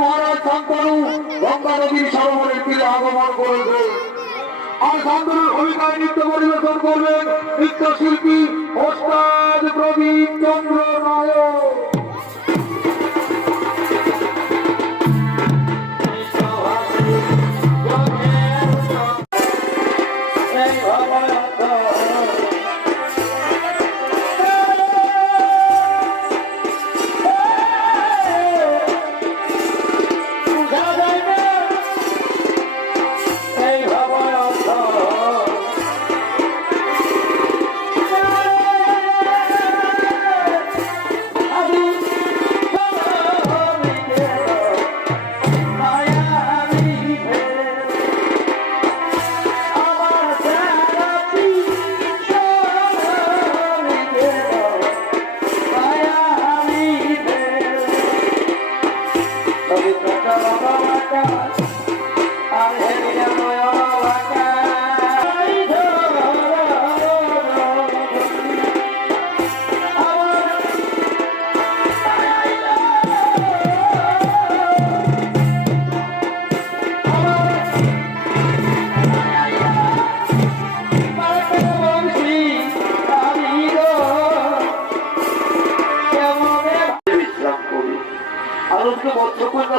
মহারাজ শান্তনু গঙ্গা নদীর সরোবরের তীরে আগমন করবে। আর শান্তনুর ভূমিকায় নৃত্য পরিবেশন করবেন নৃত্যশিল্পী ওস্তাদ প্রবীণ চন্দ্র নায়ক।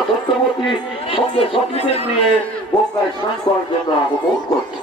সত্যবতী সঙ্গে সখীদের নিয়ে গঙ্গায় স্নান করার জন্য আগমন করছে।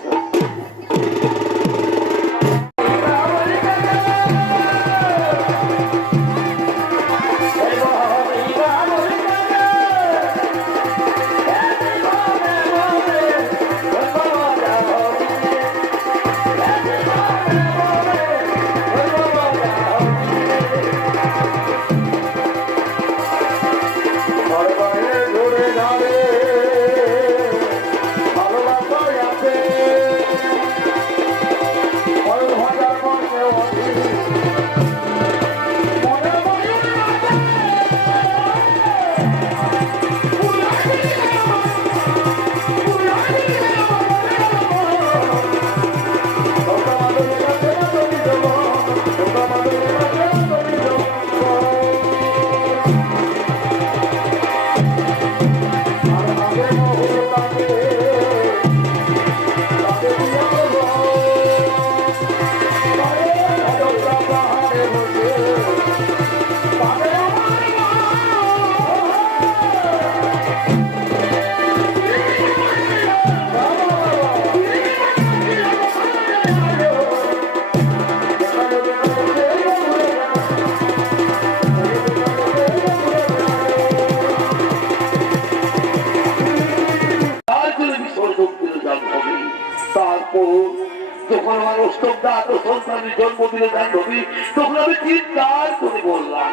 যখন আমার অষ্টম দাঁত ও সন্তানের জন্ম দিলে জাহ্নবী, তখন আমি চিৎকার করে বললাম,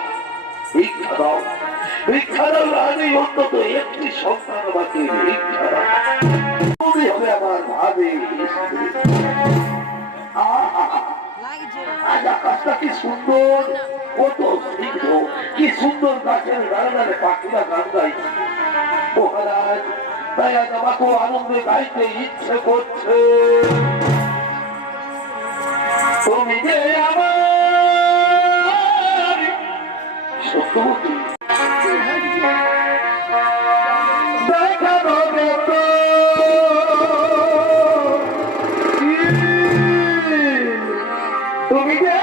ভিক্ষা দাও, ভিক্ষা দাও রানী, অন্তত একটি সন্তান বাকি ভিক্ষা দাও, তুমি হবে আমার ভাবে। আজ আকাশটা কি সুন্দর, কত স্নিগ্ধ, কি সুন্দর গাছের ডালে ডালে পাখিরা গান গাইছে। মহারাজ, তাই আজ আমাকে আনন্দে গাইতে ইচ্ছে করছে। তুমি যে আমার সত্যবতী, দেখা দেবে তো তুমি যে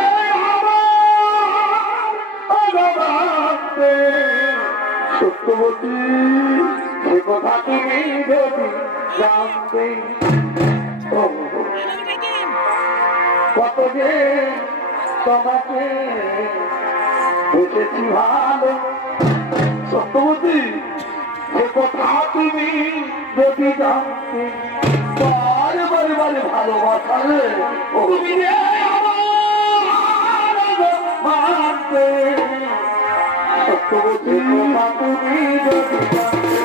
সত্যবতী, সে কথা তুমি যদি জানতে, কত যে তোমাকে বুঝেছি ভালো। সত্যবতী, সে কথা তুমি যদি জানতে, বারে বারে বারে ভালোবাসালে তুমি মানতে। সত্যবতী, কথা তুমি যদি জানতে,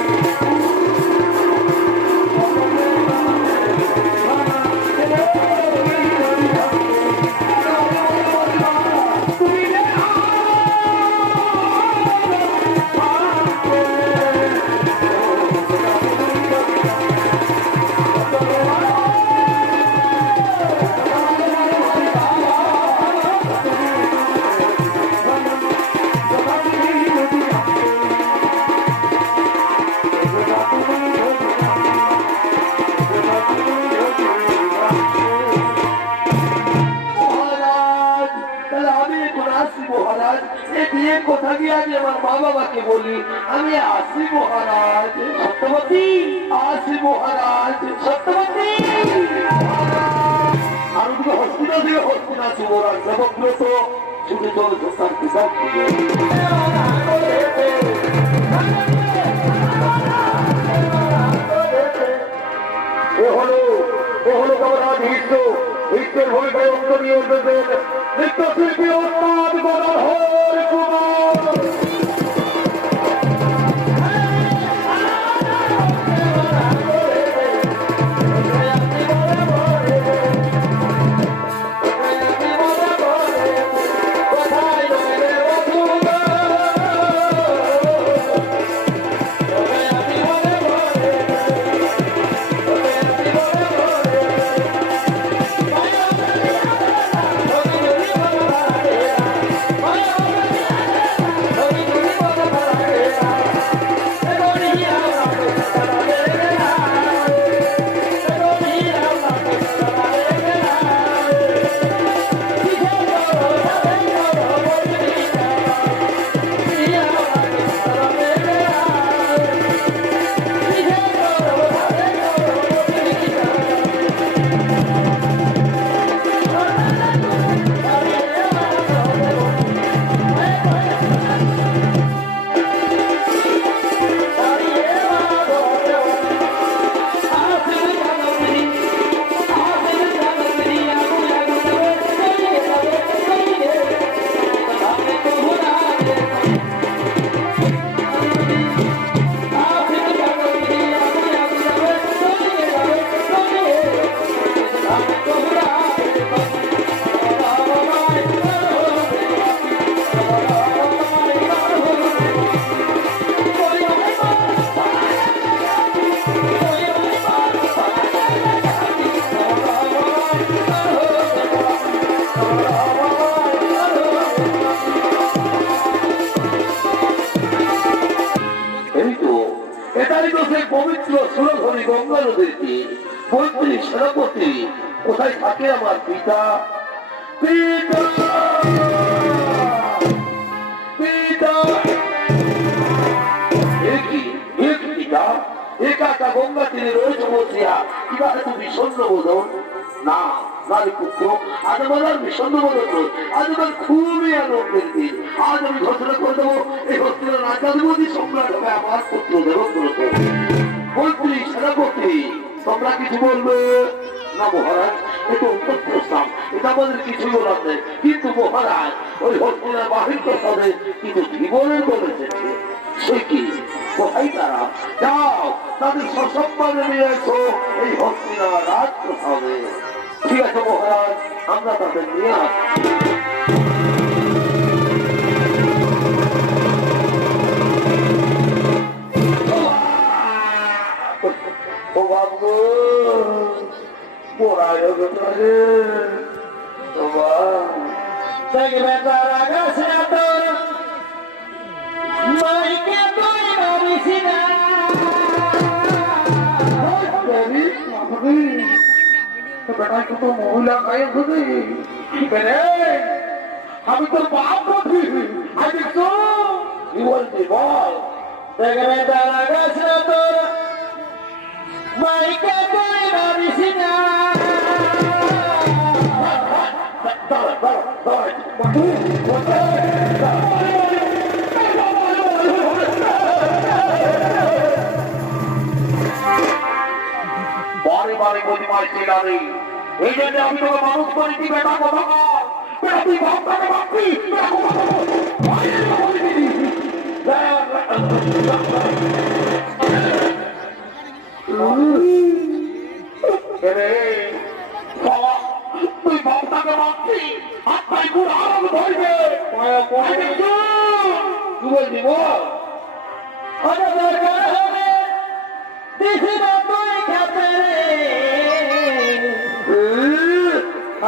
দিয়ে কোথা গিয়ে আজ আমার মা বাবাকে বলি আমি আসি মহারাজ। সত্যবতী, আসি মহারাজ। সত্যবতী। আর ওদিকে হসপিটাল থেকে হসপিটাল যুবরাজ দেবব্রত ছুটে চলেছে তার পিতার দিকে। বিশ্বের ভূমিকায় অংশ নিয়ে উঠেছেন নৃত্যশিল্পী ওস্তাদ গদাধর কুমার। পবিত্র সুরধনী গঙ্গা নদীর তীর মন্ত্রী সেনাপতি কোথায় থাকে আমার পিতা? পিতা পিতা পিতা একা একা গঙ্গা তীরে রয়েছে বসিয়া কিবা এত বিষণ্ণ বোধন? না নারী পুত্র, আজ আমার আর বিষণ্ণ বোধন নয়, আজ আমার খুবই আনন্দের দিন। আজ আমি ঘোষণা করে দেবো এই হস্তির রাজাধিপতি সম্রাট হবে আমার পুত্র দেবব্রত। মন্ত্রী সেনাপতি তোমরা কিছু বলবে না? মহারাজ এটা উত্তর প্রস্তাব, এটা আমাদের কিছু বলার নেই, কিন্তু মহারাজ ওই হস্তিরা বাহির প্রসাদে কিন্তু জীবনের বলেছে সে কি কোথায় তারা? যাও তাদের সসম্মানে নিয়ে এসো এই হস্তিরা রাজপ্রসাদে। ঠিক আছে মহারাজ, আমরা তাদের নিয়ে আসছি। ও বাবু পড়ায় গেছে দেখবে তারা গাছে তোর মাইকে তুই ভাবিস না। মহিলা গায়ে আমি তোর বাপ বলছি, আমি তো কি বলছি বল? দেখবে তারা গাছে তোর মাইকে তুই ভাবিস না। বারে বারে গতিমায় ছিলামি, এই জন্য আমি তোকে মানুষ করেছি বেটা কথা বেটা, তুই ভাবটাকে ভাবছি তুই ভাবটাকে ভাবছি হাতটাই গুড় আরো ধরবে। কি বলছি বল?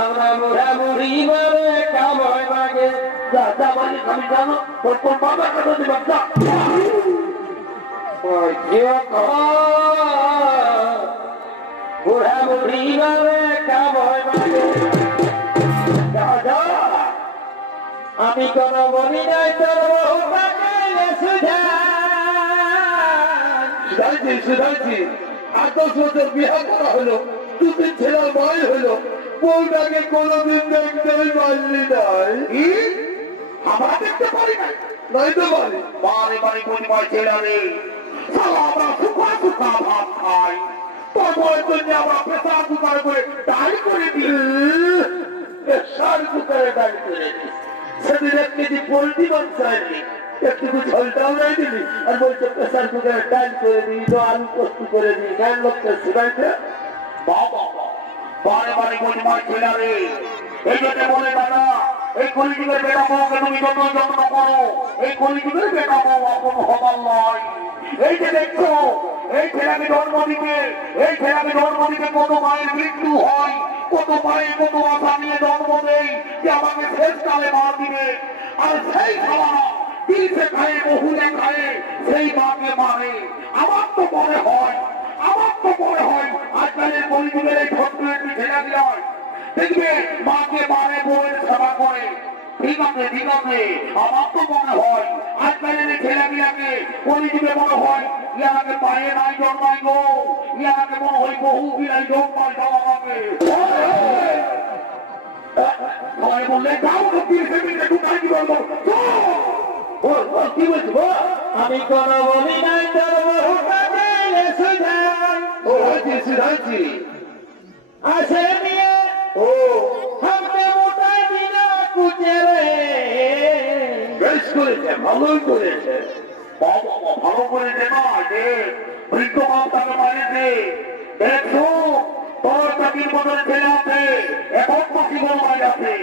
আমরা বুড়া বুড়ি বলে কামড় লাগে যা যা বলি আমি জানো তোর তোর বাবার কথা দিবার যা। বুড়া বুড়ি বলে কামড় লাগে আমি কোন বলি নাই তোর বহু পাকাইলে সুধাই শুধাইছি 8-10 বছর বিয়ে করা হলো, 2-3 ছেলের মাই হলো, বউটাকে কোনোদিন দেখতেই পারলি নাই। আমরা দেখতে পারি নাই, নাই তো পারি। বারে বারে পরিবার ছেলে রে, শালা আমরা শুকা শুকা ভাত খাই, তোর বউয়ের জন্য আমরা প্রেসার কুকারে করে ডাল করে দিই। প্রেসার কুকারে ডাল করে দিই। সেদিন 1 কেজি পোল্ট্রি মাংস আনলি, একটু ঝোলটাও নাই দিলি, আর বলছে প্রেসার কুকারে ডাল করে দিই, তো আলু পোস্ত করে দিই। গান লোকটা শুনাইছে বাবা, বারে বারে পরিবার ছেলে রে, এই জন্য বলে দাদা, এই কলিযুগের বেটা বউকে তুমি যত যত্ন করো, এই কলিযুগের বেটা বউ আপন হবার নয়। এই যে দেখছো, এই ছেলেকে জন্ম দিতে, এই ছেলেকে জন্ম দিতে কত মায়ের মৃত্যু হয়, কত মায়ের কত আশা নিয়ে জন্ম দেয় যে আমাকে শেষ কালে মার দিবে, আর সেই খাওয়া দিলসে খায়, বহুলে খায়, সেই মাকে মারে। আমার তো মনে হয়, আজকালের কলিযুগের এই ছোট্ট একটি ছেলে নয়, দেখবে মাকে মারে, বউয়ের সেবা করে। ঠিক আছে, আমার তো মনে হয় আজকালের এই ছেলেগুলাকে কলিযুগে মনে হয় ইয়াকে পায়ে নাই জন্মাই গো, ইয়াকে মনে হয় বহু বিলাই জন্মাই আমাকে বললে যাও কি বলবো, কি বলছো? আমি কোন বলি নাই তোর বহু পাকাইলে শুধাইছি আসে নিয়ে ও হামকে মোটাই দিনা কুচে রে। বেশ করেছে, ভালোই করেছে। বাবা ভালো করেছে না, যে বৃদ্ধ মাতাকে মারেছে। দেখছো তোর চাকরির বদলে ছেলে আছে, এখন পাখি গরমাই আছে,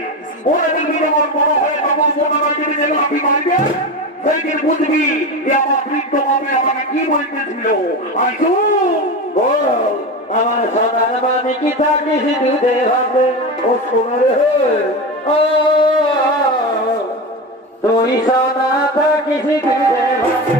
ওরা দেখবি যেমন বড় হয়ে তখন মোটামুটি যদি যেন আপনি মারবে, সেইদিন বুঝবি যে আমার বৃদ্ধ মামে আমাকে কি বলতেছিল। আইসো বল আমার সোনার মানে কি থাকিস দুধে ভাবে, ও সোনারে, ও তুই সোনা থাকিস দুধে ভাবে।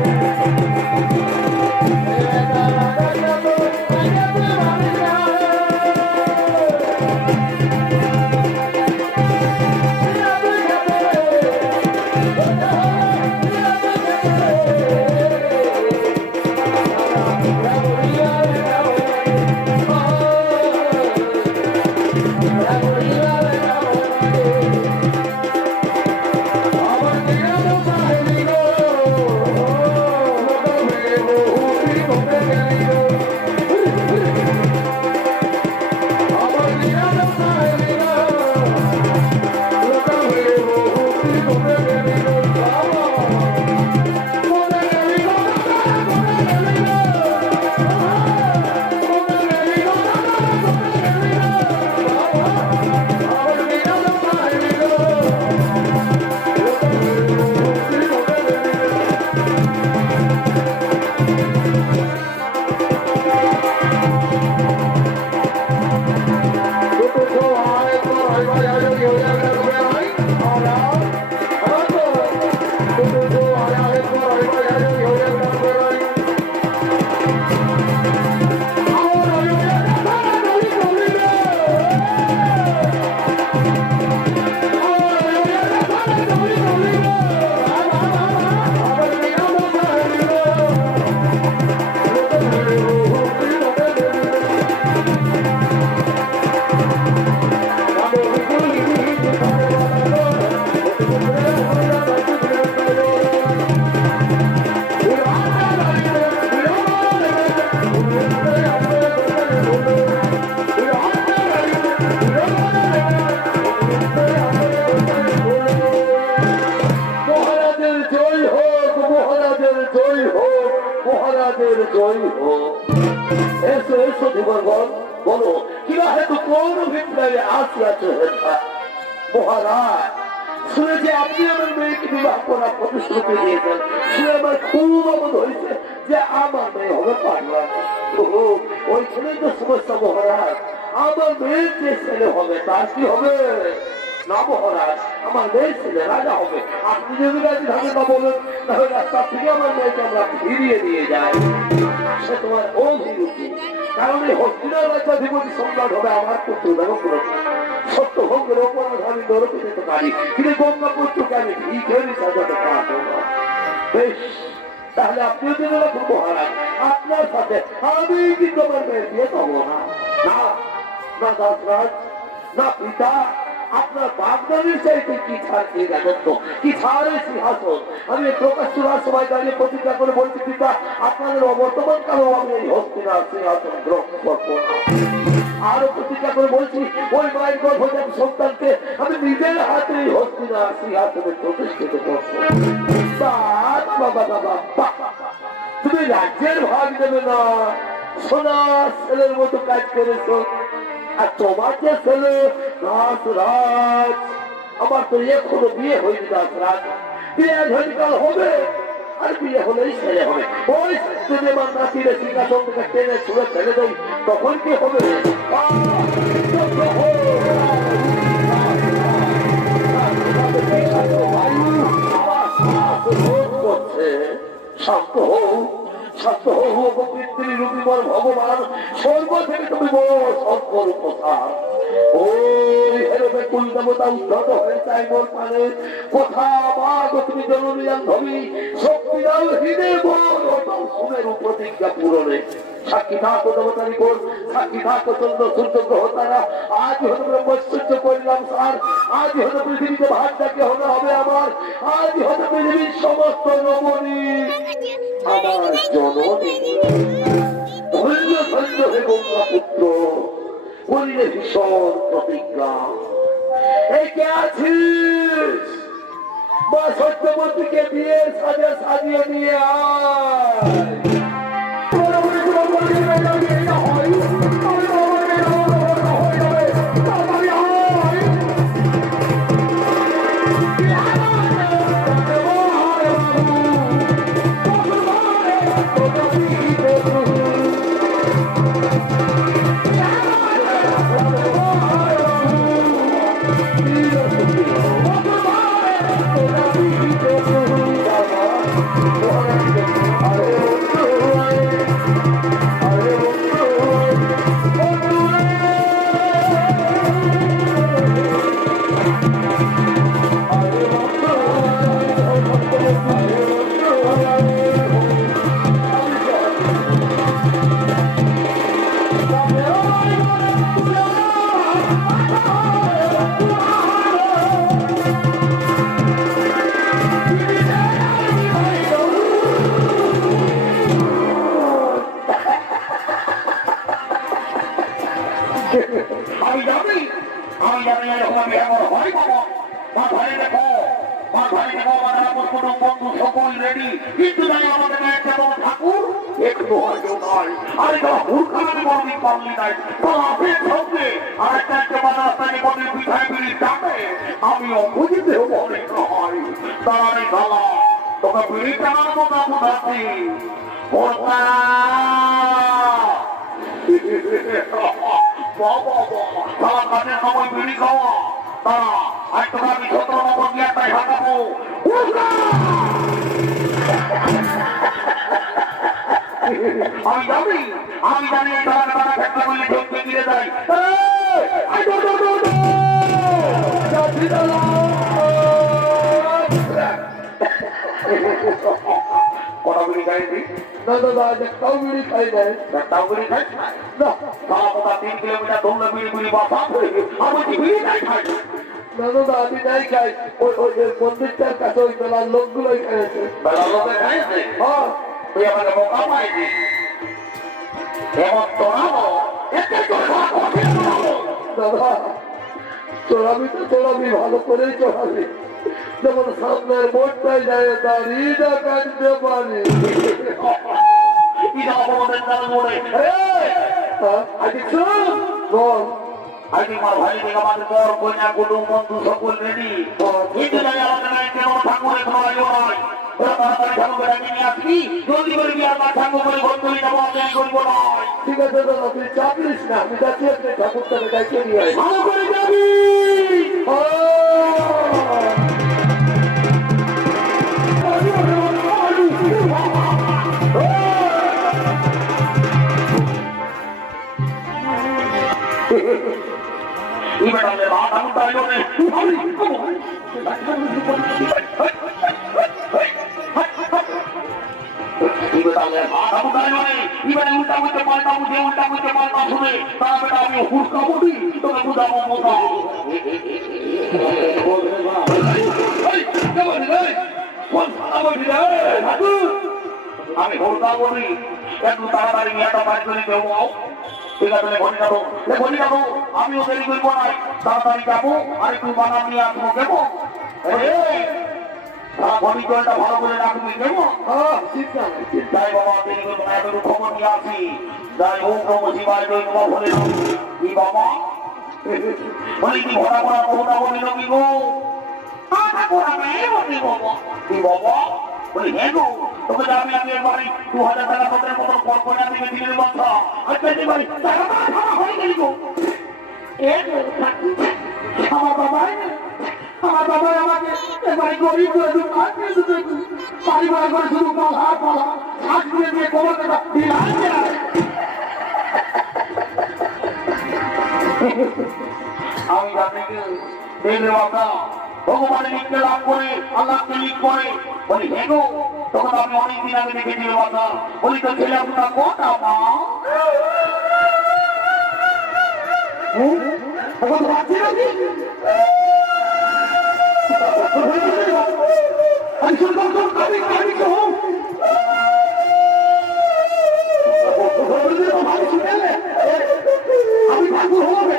মহারাজের জয় হোক। এসো এসো যুবকগণ, বলো কিবা হেতু কোন অভিপ্রায়ে আসিয়াছ? মহারাজ, শুনেছি আপনি আমার মেয়েকে বিবাহ করার প্রতিশ্রুতি দিয়েছেন, শুনে আমার খুব অবোধ হয়েছে যে আমার মেয়ে হবে পাগলা। ওইখানেই তো সমস্যা মহারাজ, আমার মেয়ের যে ছেলে হবে তার কি হবে? না মহারাজ, আমার মেয়ের ছেলে রাজা হবে। আপনি যদি রাজি থাকেন না বলুন, তাহলে রাস্তা থেকে আমার মেয়েকে আমরা ফিরিয়ে নিয়ে যাই। সে তোমার অভিরুচি, কারণ এই হস্তিনার রাজ্যাধিপতি সম্রাট হবে আমার পুত্র দেখো সত্য ভঙ্গের অপরাধ আমি নরকে যেতে পারি, কিন্তু গঙ্গা পুত্রকে আমি ভিখারি সাজাতে পারবো না। বেশ, তাহলে আপনিও জেনে রাখুন মহারাজ, আপনার সাথে আমি কিন্তু আমার মেয়ের বিয়ে পাবো না। না না দাসরাজ, না পিতা, আপনার বাগদানের চাইতে কি ছাড় দিয়ে রাজত্ব, কি ছাড়ের সিংহাসন। আমি প্রকাশ চূড়ার সময় দাঁড়িয়ে প্রতিজ্ঞা করে বলছি পিতা, আপনাদের অবর্তমান কালেও আমি এই হস্তিনার সিংহাসন গ্রহণ করবো না। আরো প্রতিজ্ঞা করে বলছি, ওই মায়ের গর্ভজাত সন্তানকে আমি নিজের হাতে এই হস্তিনার সিংহাসনে প্রতিষ্ঠিত করবো। বাবা বাবা, তুমি রাজ্যের ভাগ দেবে না, সোনা ছেলের মতো কাজ করেছো। আর তোমার যে ছেলে দাসরাজ, আমার তো এখনো বিয়ে হয়নি দাসরাজ, বিয়ে ধরিকাল হবে, আর বিয়ে হলেই ছেলে হবে। ওই যদি আমার নাতিরে সিংহাসন থেকে টেনে ছুঁড়ে ফেলে দেয় তখন কি হবে? শান্ত হও, শান্ত হও পৃথিবীর রূপীবর ভগবান, স্বর্গ থেকে তুমি বড় শঙ্কর প্রসাদ। ওই হেরবে কুল দেবতা উদ্ধত হয়ে চাই মোর পানে, কথা বাগ তুমি জননী আন্ধবী, শক্তি দাও হৃদে মোর অটল সুমেরু প্রতিজ্ঞা পূরণে। সাক্ষী থাকো দেবতারি কোন, সাক্ষী থাকো চন্দ্র সূর্য গ্রহ তারা, আজ হলো ব্রহ্মচর্য করলাম সার, আজ হলো পৃথিবীতে ভাত ডাকে হলে হবে আমার, আজ হলো পৃথিবীর সমস্ত রমণী আমার জননী। ধন্য ধন্য হে গঙ্গা পুত্র, করিলে ভীষণ প্রতিজ্ঞা। এই কে আছিস? বা সত্যবতীকে দিয়ে সাজিয়ে নিয়ে আয়। আমি অভুজিত মনে হয় তারারে গালা তোকে বিড়ি টানার মতো বুঝাচ্ছি। সারা কাজের সময় বিড়ি খাওয়া তারা আজ তোকে আমি 17 নম্বর গিয়ারটাই হাঁটাবো। আমি জানি তারা তারা ফেটলা করলে ঢুকতে গিয়ে যায়। কটা বিড়ি খাইছি? না দাদা, একটাও বিড়ি খাই নাই। একটাও বিড়ি খাই না? সারা কথা 3 কিলোমিটার দৌড়ে বিড়ি বিড়ি বাসা করে আমি বিড়ি নাই খাই না দাদা, আমি নাই খাই। ওই মন্দিরটার কাছে ওই বেলার লোকগুলোই খাইছে। বেলার লোকে খাইছে? হ্যাঁ। তুই আমাকে বোকা পাইছি এমন তোরাবো দাদা। চড়াবি তো চড়াবি, ভালো করেই চড়াবি, যেমন সামনের বোর্ডটাই যায় দাঁড়িয়ে কাটতে পারি। আজকে আমার ভাই আমাদের বর কন্যা কুটুম বন্ধু সকল রেডি। ঠাকুরের নয় ঠিক আছে দাদা, তুই চাকরিস না, আমি যাচ্ছি ঠাকুরটাকে ডাইকে নিয়ে ভালো করে যাবি। এবার তাহলে মা ঠাকুর তাই বলে উল্টা করতে পাল্টা বুঝে উল্টা করতে পাল্টা শুনে তারা বেটা আমি হুসকা বলি তোকে বুঝাবো বোঝা আমি হুসকা বলি একটু তাড়াতাড়ি মেয়েটা বাড়ি করে দেবো ঠিক আছে ঘনি যাবো আমিও দেরি করবো না তাড়াতাড়ি যাবো আর একটু বানাম নিয়ে আসবো দেবো ঘনি জলটা ভালো করে রাখবি দেবো তাই বাবা দেরি করবো না একটু খবর নিয়ে আসি যাই হোক নম শিবায় জয় নম ভোলে কি বাবা বলি কি ভরা ভরা কবুতা বলিল কি গো কি বাবা বলি হ্যাঁ গো তোকে আমি একবারে 2000 টাকা তোদের মতন পর করে আমি দিনের কথা আর পেতে পারি টাকা হয়ে গেলি গো আমার বাবা আমাকে এবারে গরিব করে বাড়ি ভাড়া করে শুধু পালা হাত ঘুরে দিয়ে কবর দেবা আমি জাতিকে দেখলে বাবা ভগবানের লিখতে লাভ করে আল্লাহকে লিখ করে বলি হে গো তখন আমি অনেকদিন আগে দেখেছিল বাবা বলি তো ছেলে আপনার কটা মা আমি ঠাকুর হবো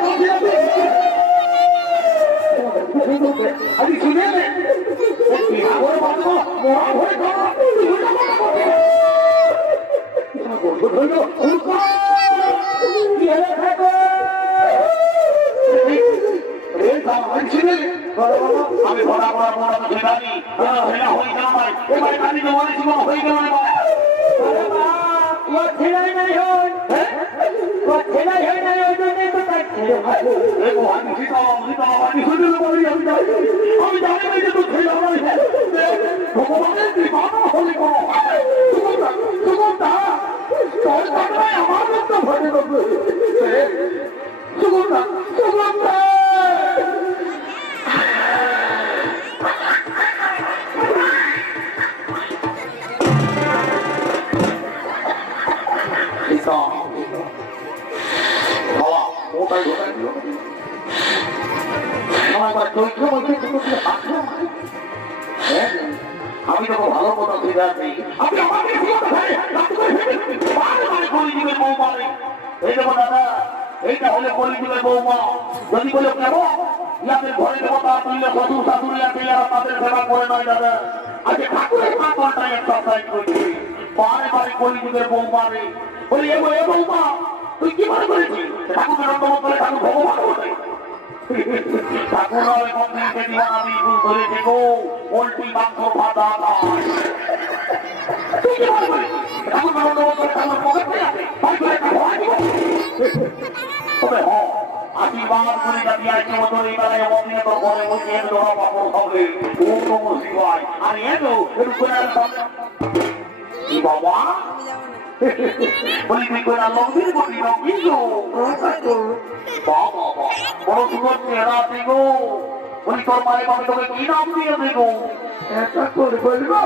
আমি শুনে আমি ভরা ভরা ভরা তো ছেড়ানি হয়ে গেল ভাই এবারে কালি তো বলেছিল হয়ে গেল ছেড়াই নাই হয় ছেড়াই হয় নাই ওই জন্যই তো তাই আমি জানি না যে তো ছেলে ভগবানের বিবাহ হলে কোনো আমার মতো ভরে সুগন্ধা সুগন্ধা আমি তো ভালো কথা ঠিক আছি আপনি আমাকে কলিযুগের বউ পারে এই দেখো দাদা এইটা হলে কলিযুগের বৌমা যদি বলে কেন ইয়াদের ঘরে দেবতা তুললে শ্বশুর শাশুড়ি আছে এরা তাদের সেবা করে নয় দাদা আজকে ঠাকুরের মা ঘন্টায় এক্সারসাইজ করছে বারে বারে কলিযুগের বউ পারে বলি এ বৌমা তুই কি মনে করেছিস ঠাকুরের অন্তমত করে ঠাকুর ভগবান বলে ঠাকুর হবে মন্দিরকে দিওয়ানা দিয়ে ভুল ধরেছে গো পোল্ট্রি মাংস ভাতা তুই কি মনে করিস ঠাকুর অন্তমত করে ঠাকুর পকেটে আছে তবে আশীর্বাদ করে যাবি আজকে মতো এই বেলায় মন্দিরে তো ঘরে বসে এক জোড়া কাপড় খাবে ওম নমঃ শিবায় আর এলো একটু করে কি বাবা বলি তুই করে লম্বির বলি লম্বির গো বাবা বড় সুন্দর চেহারা আছে গো বলি তোর মায়ের বাবা তোকে কি নাম দিয়েছে গো এটা করে বলবো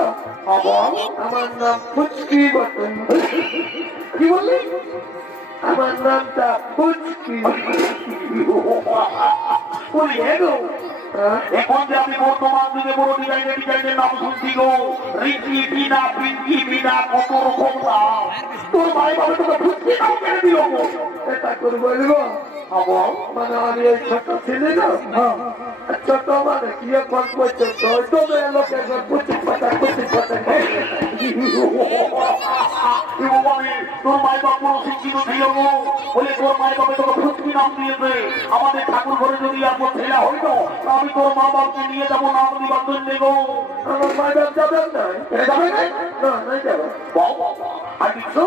আমার নাম পুচকি বটন কি বললি আমার নামটা পুচকি বলি গো এখন যে আমি বর্তমান যুগে বড় ডিজাইনের নাম শুনছি গো রিকি বিনা পিঙ্কি বিনা কত রকম নাম তোর মায়ের বাবা তোকে পুচকি নাম কেড়ে দিল গো এটা করে বলবো মানে আমি এই ছোট ছেলে না ছোট মানে কি এখন পর্যন্ত তোদের লোকের পুচি পাতা তোর মায়ের বাবা কোনো শিক্ষিত ছিল গো বলে তোর মায়ের বাবা তোকে পুচকি নাম দিয়েছে আমাদের ঠাকুর ঘরে যদি আর ছেলে হইতো আমি তোর মা বাবাকে নিয়ে যাবো নাম দিবার জন্য গো আমার মায়ের বাবা যাবেন না যাবে না নাই যাবে আর কিছু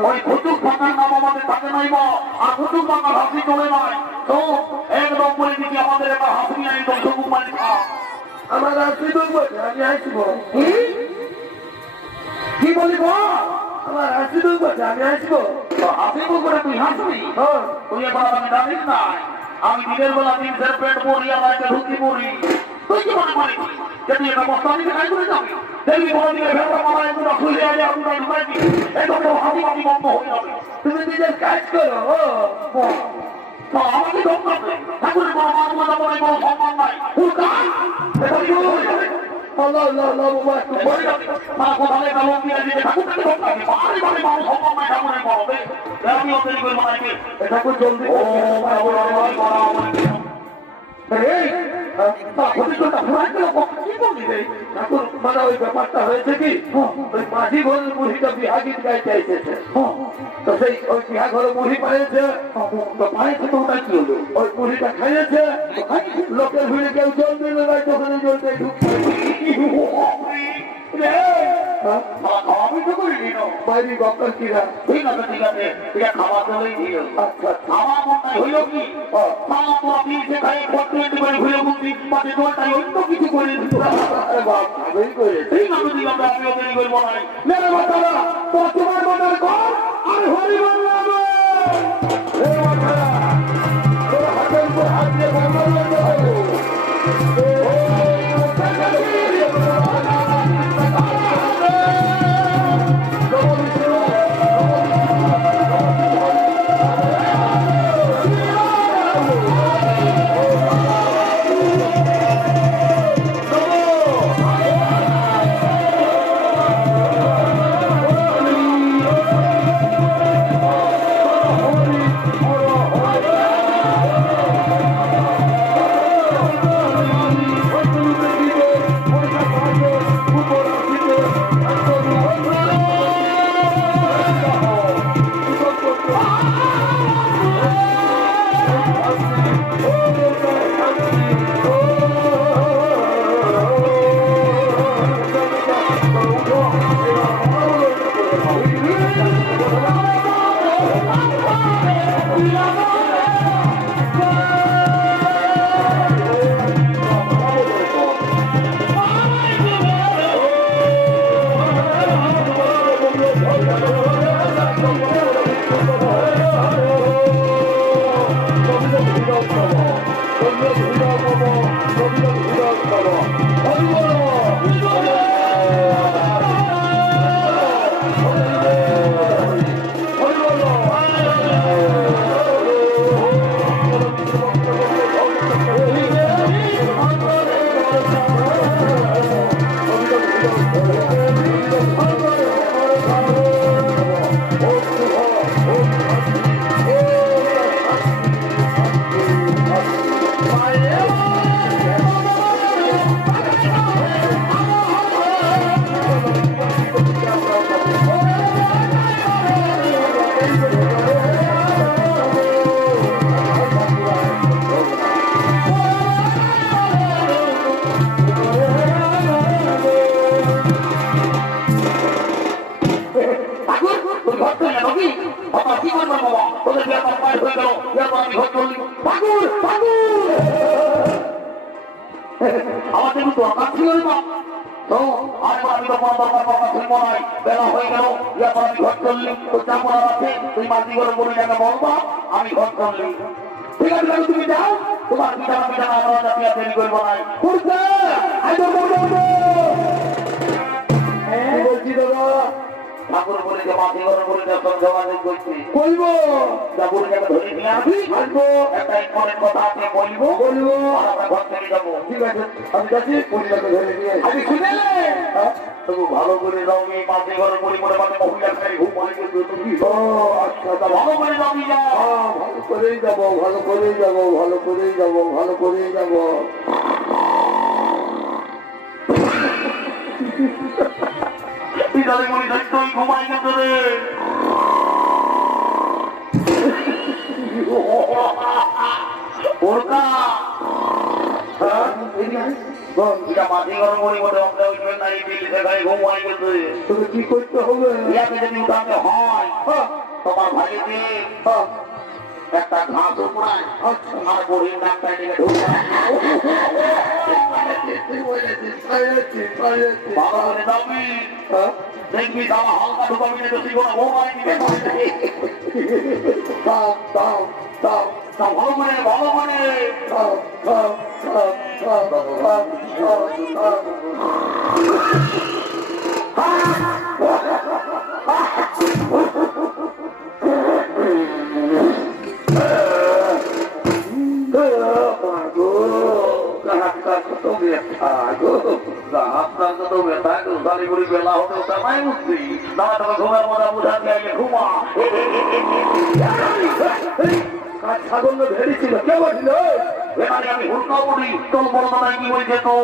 ওই ফুটুক ফাঁকার নাম আমাদের থাকে নাই বা আর ফুটুক ফাঁকার হাসি চলে নাই তো একদম বলে দিচ্ছি আমাদের একটা হাসি একদম সবুজ মানে আমার হাসি বলবো আমি আসবো কি বলিব আমার হাসি বলবো আমি আসবো হাসি বলবো তুই হাসবি তুই এবার আমি জানিস না আমি দিনের বেলা জিন্সের প্যান্ট পরি আর একটা ধুতি পরি তুই কি মনে করিস যদি এটা মস্তানি দেখাই করে যাবি দেখবি কোনো দিকে ভেতর মামা এগুলো খুলে আগে আমরা ঢুকাই দিই এই তো হাতি মাতি বন্ধ হয়ে যাবে তুমি নিজের কাজ করো তো আমাকে ধমকাবে ঠাকুরের কোনো মান মজা করে কোনো সম্মান নাই হুরকান এটা কি হয়ে যাবে আল্লাহ আল্লাহ আল্লাহ বাবা একটু বলে যাবে মা কোথায় গেল দিয়ে দিতে ঠাকুরকে ধমকাবে বাড়ি বাড়ি মানুষ সম্মান নাই ঠাকুরের করবে আমি অতরি করে মানাইবে এটা খুব জলদি ও বাবা বাবা এই প্রতিষ্ঠানটা ঘুরাই দিল কি বললি রে ঠাকুর মানে ওই ব্যাপারটা হয়েছে কি ওই মাঝি ঘরের মুড়িটা বিহা গীত গাইতে এসেছে তো সেই ওই বিহা ঘরে মুড়ি পাইছে তো পাইছে তো ওটা কি হলো ওই মুড়িটা খাইয়েছে লোকের ভিড়ে কেউ জল দিল না তখন জলতে আমি তো করিনি না বাইরে গপ্পার কিরা ঠিক আছে এটা খাবার চলেই দিল আচ্ছা আমার মনে হইল কি তারা তো আপনি সে খাই পত্রিকা করে ঘুরে ঘুরছি মানে দোলটাই অন্য কিছু করে দিত ভাবেই করে ঠিক আছে ঠিক আছে আমিও দেরি করবো না মেরে বাচ্চারা তোমার মনের ঘর আর হরি বললাম রে বাচ্চারা তোর হাতের উপর হাত দিয়ে বন্ধ করতে হবে আমাদের তো আকাশ ছিল না তো আরেকবার আমি তো কোনো দরকার কথা শুনবো নাই বেলা হয়ে গেল এরপর আমি ঘর চললি তো যেমন আছে তুই মাটি করে বলি যাকে বলবো আমি ঘর চললি ঠিক আছে তাহলে তুমি যাও তোমার বিছানা বিছানা আমরা যাতে আর দেরি করবো নাই করছে বলছি দাদা ঠাকুর বলে যে মাটি করে বলে যখন যোগাযোগ করছি বলবো ঠাকুর যাকে ধরে নিয়ে আসি আসবো একটা ইম্পর্টেন্ট কথা আছে বলবো বলবো আর আমরা ঘর থেকে যাবো ঠিক আছে আমি যাচ্ছি পরিবারকে ধরে নিয়ে আমি শুনে তবু ভালো করে যাও এই মাটি করে বলি মনে মানে মহিলা খাই ঘুম হয়ে গেছে তুমি ও আচ্ছা তা ভালো করে যাবি যা ভালো করেই যাবো ভালো করেই যাবো ভালো করেই যাবো ভালো করেই যাবো বিকালে মনে থাকতো তুই ঘুমাই গেছে রে ওরকা এটা মাটি গরম করি বলে আমরা ওই জন্য এই বিল দেখায় ঘুমাই গেছে তোকে কি করতে হবে ইয়াকে যদি উঠাতে হয় তোমার ভাগে দিয়ে একটা ঘাস উপড়ায় আর বড়ির নামটা দিকে ঢুকায় বাবা বলে যাবি দেখবি তারা হালকা ঢুকাবি না বেশি করে ঘুমাই দিবে দাও দাও দাও তা ভালো করে ভালো করে বেলা হতে তাই বুঝছি না তবে ঘুমের মজা বুঝাতে আগে ঘুমা ছাগল ভেড়েছিল কে বলছিল এখানে আমি হুড়কা বলি তোর বড় দাদাই কি বলছে তো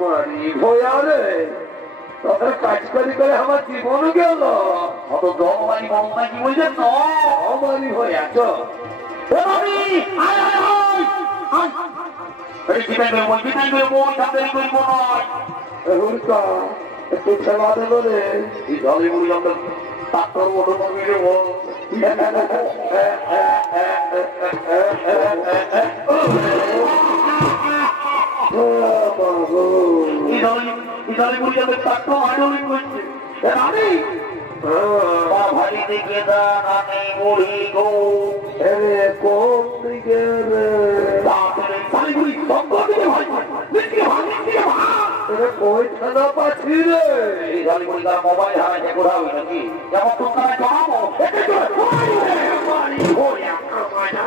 মারি ভয়া রে তোদের কাজ করে আমার জীবন গেল অত জলবায়ু বড় কি বলছে তো মারি ভয়া চল হুড়কা একটু সেবা দেবো রে ডাক্তার বড় পাবি রে ইদালি বলি যাবে ডাক্তার আইডলি করছে রানী ভাই দিকে দাঁড়ানি মুড়ি গো কোন দিকে রে শালিগুড়ি সঙ্গ দিকে ভাই দিকে ভাই দিকে ভাই কই থানা পাচ্ছি রে এই শালিগুড়ি তার মোবাইল হারাইছে কোথাও নাকি যেমন তোমরা জানাবো এতে তো মারি হইয়া কামানা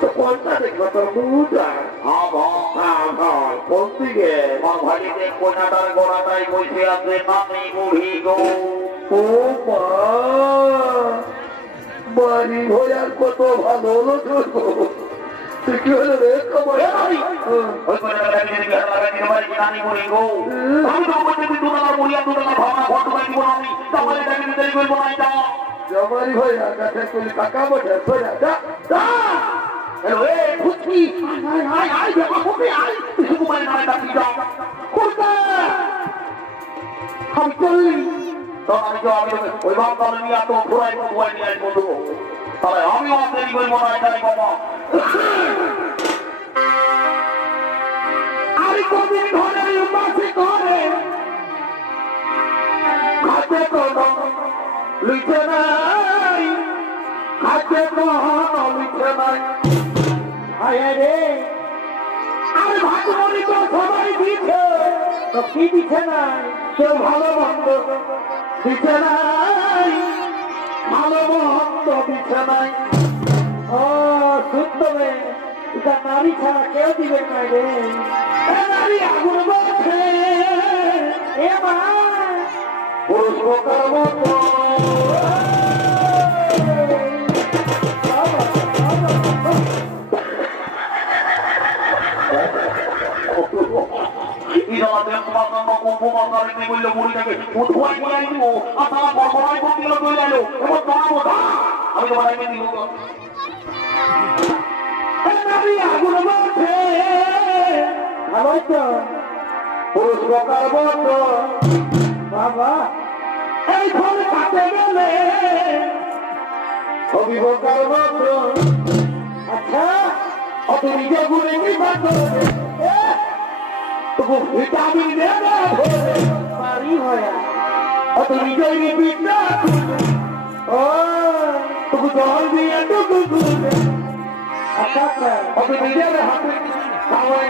তো কোনটা দেখবো তোর মুটা কোন দিকে ভাইতে কোনাটার গোড়াটাই বসে আছে নানি মুড়ি গো ও মা মারি ভয়ার কত ভালো হলো তুই কি হলো রে খবর ওই কোনাটা দিকে লাগাই দিতে পারি নানি মুড়ি গো আমি তো বলতে তুই দুনার মুড়িয়া দুনার ভাবনা ঘর তো দিব আমি তাহলে টাকা দিতে কইব না এটা জমারি ভয়া কাছে তুই টাকা বটে সোজা যা যা হ্যালো এ খুশি আই দেখো কোথায় আই তুই কুমারে না ডাকি যাও কোথা আমি চলি তো আমি তো আমি ওই বাবা নিয়ে তো ঘোরাই ঘোরাই নিয়ে আই বলবো তাহলে আমিও দেরি করবো না এটাই বাবা আরে কদিন ধরে উপাসে করে খাতে কোনো লিখে নাই খাতে কোনো লিখে নাই আয় রে আরে ভাগবনি তো সবাই দিছে তো কি দিছে নাই কেউ ভালো মন্দ দিছে নাই ভালো মন্দ দিছে নাই ও শুদ্ধবে এটা নারী ছাড়া কেউ দিবে না রে নারী আগুন বলছে এ মা পুরুষ বোকার মতো আগুন বলছে ভালো তো পুরুষ বোকার মতো বাবা এই ফল কাটে গেলে অভিবোকার মতো আচ্ছা অত নিজে ঘুরে কি তবু ভিটামিন দেবে পারি হয় অত নিজেই বিদ্যা ও তবু জল দিয়ে টুকু ঘুরে আচ্ছা অত নিজের হাতে খাওয়াই